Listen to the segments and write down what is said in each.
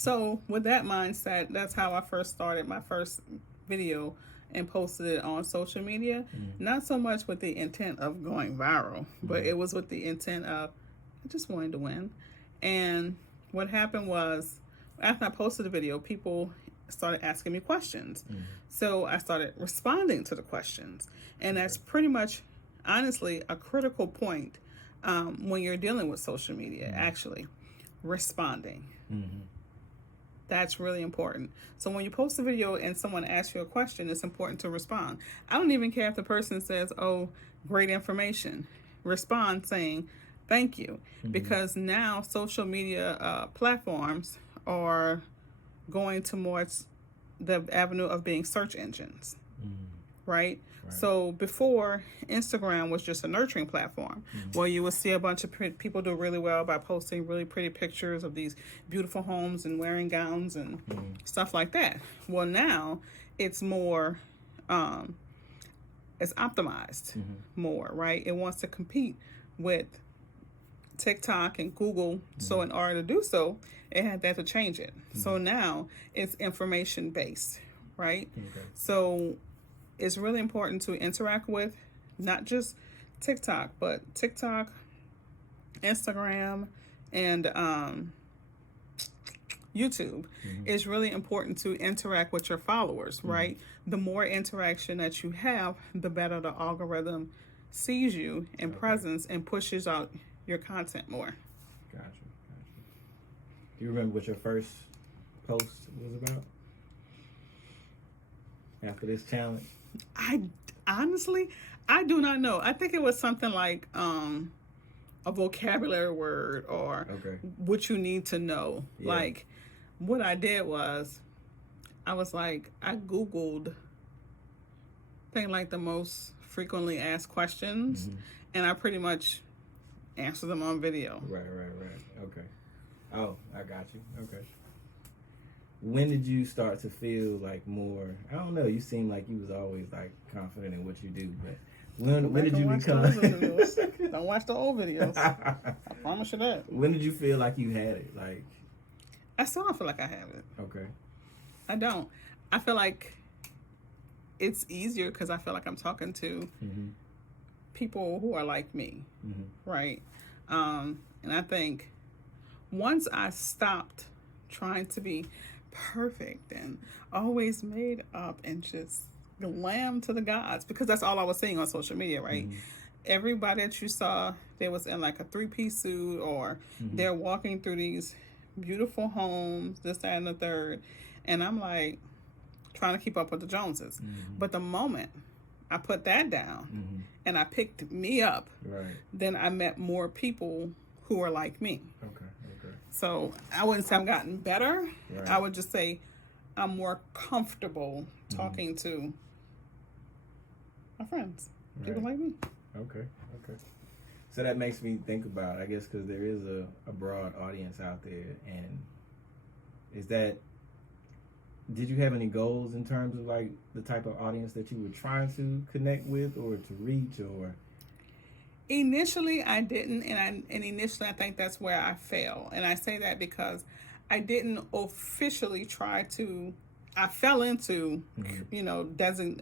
So with that mindset, that's how I first started my first video and posted it on social media. Not so much with the intent of going viral, but it was with the intent of I just wanted to win. And what happened was after I posted the video, people started asking me questions. So I started responding to the questions. And that's pretty much, honestly, a critical point when you're dealing with social media, actually, responding. That's really important. So when you post a video and someone asks you a question, it's important to respond. I don't even care if the person says, oh, great information. Respond saying, thank you. Because now social media platforms are going towards the avenue of being search engines, right? So before, Instagram was just a nurturing platform where you would see a bunch of people do really well by posting really pretty pictures of these beautiful homes and wearing gowns and stuff like that. Well, now it's more, it's optimized more, right? It wants to compete with TikTok and Google. So in order to do so, it had to change it. So now it's information based, right? So it's really important to interact with not just TikTok, but TikTok, Instagram, and YouTube. It's really important to interact with your followers, right? The more interaction that you have, the better the algorithm sees you in presence and pushes out your content more. Gotcha. Do you remember what your first post was about after this challenge? I honestly, I do not know. I think it was something like a vocabulary word or what you need to know. Like what I did was I was like, I Googled I think like the most frequently asked questions and I pretty much answered them on video. Right. Okay. Oh, I got you. Okay. When did you start to feel like more, I don't know, you seem like you was always like confident in what you do, but when did you become... Don't watch the old videos. I promise you that. When did you feel like you had it? Like, I still don't feel like I have it. Okay. I don't. I feel like it's easier because I feel like I'm talking to people who are like me, right? And I think once I stopped trying to be perfect and always made up and just glam to the gods, because that's all I was seeing on social media, right? Everybody that you saw, they was in like a 3-piece suit or they're walking through these beautiful homes, this, that, and the third. And I'm like trying to keep up with the Joneses. But the moment I put that down and I picked me up, then I met more people who are like me. Okay. So I wouldn't say I've gotten better. I would just say I'm more comfortable talking to my friends, people like me. Okay. So that makes me think about, I guess, because there is a broad audience out there, and did you have any goals in terms of like the type of audience that you were trying to connect with or to reach, or? Initially, I didn't, and initially I think that's where I failed. And I say that because I didn't officially try to. I fell into,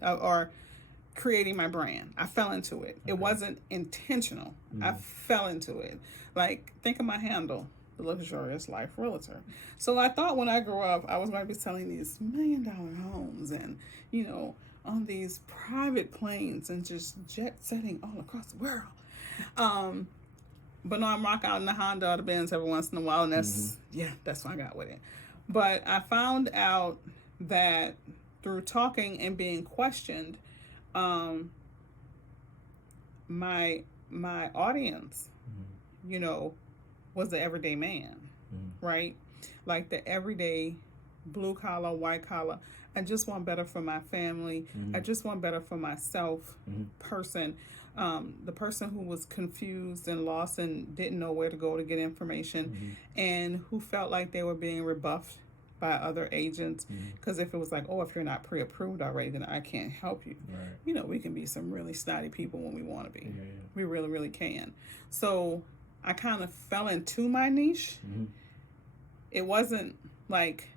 or creating my brand. I fell into it. It wasn't intentional. I fell into it. Like, think of my handle, The Luxurious Life Realtor. So I thought when I grew up, I was going to be selling these $1 million homes and, on these private planes and just jet setting all across the world. But no, I'm rock out in the Honda or the Benz every once in a while, and that's what I got with it. But I found out that through talking and being questioned, my audience, was the everyday man, right? Like the everyday blue collar, white collar. I just want better for my family. I just want better for myself, person. The person who was confused and lost and didn't know where to go to get information, and who felt like they were being rebuffed by other agents. Because if it was like, oh, if you're not pre-approved already, then I can't help you. Right. We can be some really snotty people when we want to be. We really, really can. So I kind of fell into my niche. It wasn't like,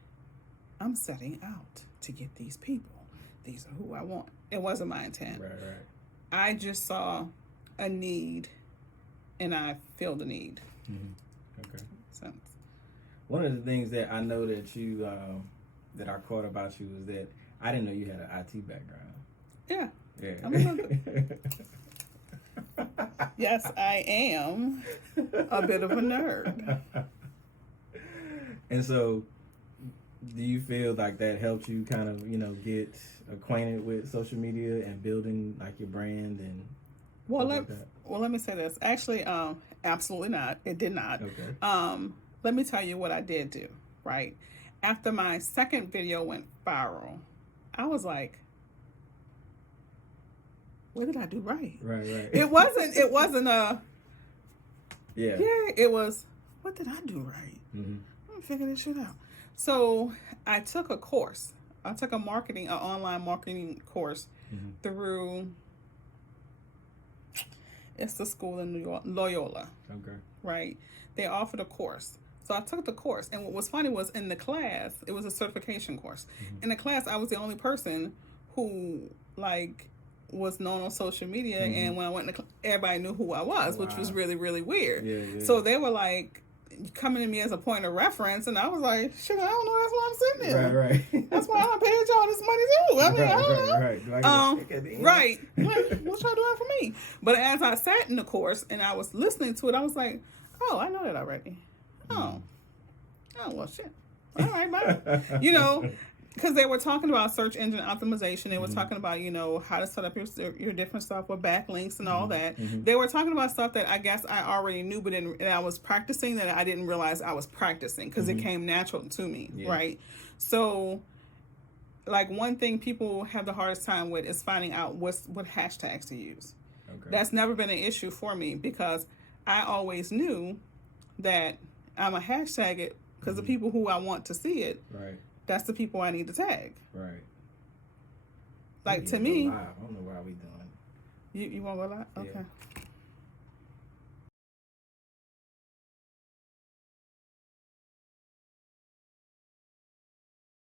I'm setting out to get these people. These are who I want. It wasn't my intent. Right. I just saw a need, and I filled the need. Okay. So, one of the things that I know that you that I caught about you was that I didn't know you had an IT background. Yeah. Yeah. Yes, I am a bit of a nerd. And so, do you feel like that helped you kind of, get acquainted with social media and building like your brand and let me say this. Actually, absolutely not. It did not. Okay. Let me tell you what I did do, right? After my second video went viral, I was like, what did I do right? Right. It wasn't Yeah. It was, what did I do right? Mm-hmm. I'm gonna figure this shit out. So I took a course. I took an online marketing course through, it's the school in New York, Loyola. Okay. Right? They offered a course. So I took the course. And what was funny was in the class, it was a certification course. In the class, I was the only person who, like, was known on social media. And when I went to everybody knew who I was, which was really, really weird. Yeah. So they were like, coming to me as a point of reference, and I was like, shit, I don't know, that's why I'm sitting there. Right. That's why I paid y'all this money too. I mean, I don't know. Right. Do I get a stick at the end? Right. What y'all doing for me? But as I sat in the course and I was listening to it, I was like, oh, I know that already. Oh, well, shit. All right, bye. Because they were talking about search engine optimization. They were talking about, how to set up your different stuff with backlinks and all that. They were talking about stuff that I guess I already knew, but and I was practicing that I didn't realize I was practicing because it came natural to me, right? So, like, one thing people have the hardest time with is finding out what hashtags to use. Okay. That's never been an issue for me because I always knew that I'm a hashtag it because the people who I want to see it, right, that's the people I need to tag. Right. Like, to me, I don't know why we doing. You want to go live? Okay. Yeah.